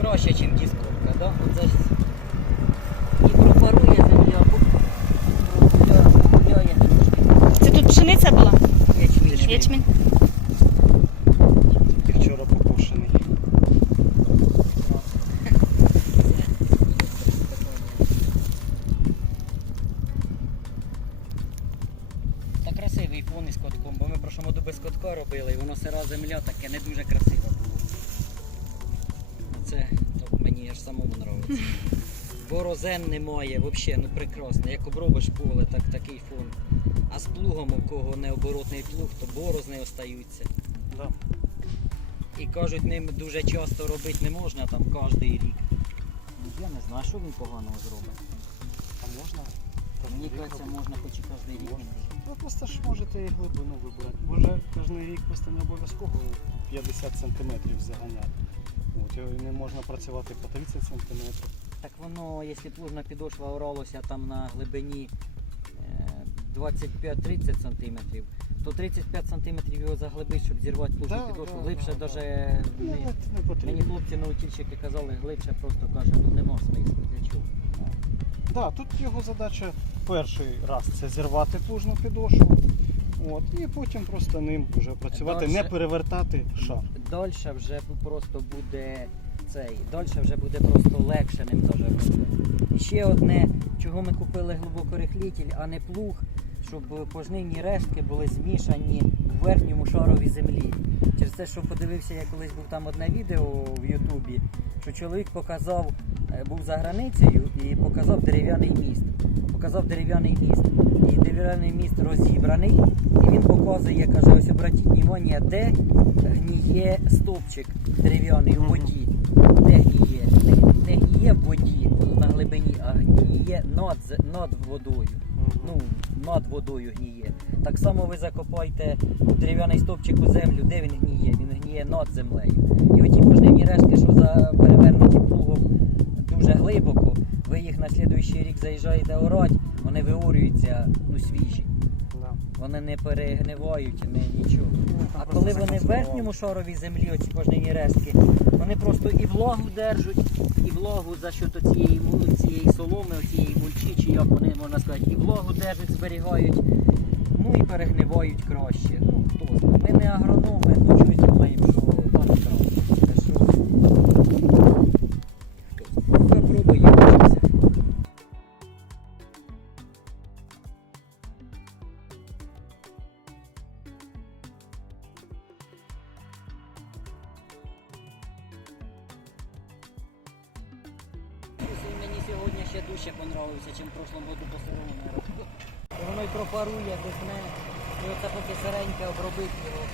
краще, ніж дисковка, да? Оце ж і пропарує земля, гуляє трошки. Це тут пшениця була? Ячмінь. Ячмінь. Тільки вчора покушений. Та красивий фон із котком, бо ми прошлому году без котка робили, і воно сира земля таке не дуже красиве було. Це то мені аж самому подобається. Борозен немає, взагалі, ну прекрасно. Як обробиш поле, так такий фон. А з плугом, у кого не оборотний плуг, то борозни остаються. Да. І кажуть, ним дуже часто робити не можна там кожен рік. Ну, Я не знаю, що він поганого зробить. А можна? Мені кажеться, можна хоч і кожен рік. Можна. Ви просто ж можете і глибину вибирати. Може кожен рік просто не обов'язково 50 см заганяти. От, не можна працювати по 30 см. Так воно, якщо плужна підошва оралося там на глибині е, 25-30 см, то 35 см його заглибить, щоб зірвати плужну Да, підошву. да, Глибше да, даже Не, не, не мені потрібно. хлопці наутільщики казали, глибше просто каже, ну нема смислу для чого. Да, тут його задача перший раз це зірвати плужну підошву. От, і потім просто ним вже працювати, не перевертати шар. Дальше вже просто буде цей, дальше вже буде просто легше ним даже робити. І ще одне, чого ми купили глибокорихлітель, а не плуг, щоб пожнивні рештки були змішані в верхньому шарові землі. Через те, що подивився, я колись був там одне відео в Ютубі, що чоловік показав, е, був за границею і показав дерев'яний міст. Показав дерев'яний міст. І дерев'яний міст розібраний. І він показує, каже, ось обратіть увагу, де гніє стовпчик дерев'яний у воді. Де гніє? Не, гніє в воді на глибині, а гніє над, над водою. Ну, над водою гніє. Так само ви закопайте дерев'яний стовпчик у землю, де він гніє? Він гніє над землею. І оті пожнивні рештки, що за перевернуті плугом дуже глибоко, на слідуючий рік заїжджаєте орать, вони виорюються ну, свіжі. Да. Вони не перегнивають, не нічого. там А коли вони в верхньому шарові землі, оці пожнивні рештки, вони просто і влагу держать, і влагу за що цієї, цієї соломи, цієї мульчі, чи як вони можна сказати, і влагу держать, зберігають, ну і перегнивають краще. Ну хто знає. Ми не агрономи, ну чогось думаємо, що так ще дужче понравився, ніж в прошлому году по сирому. Воно й пропарує, дихне. І оце поки сиреньке обробити його.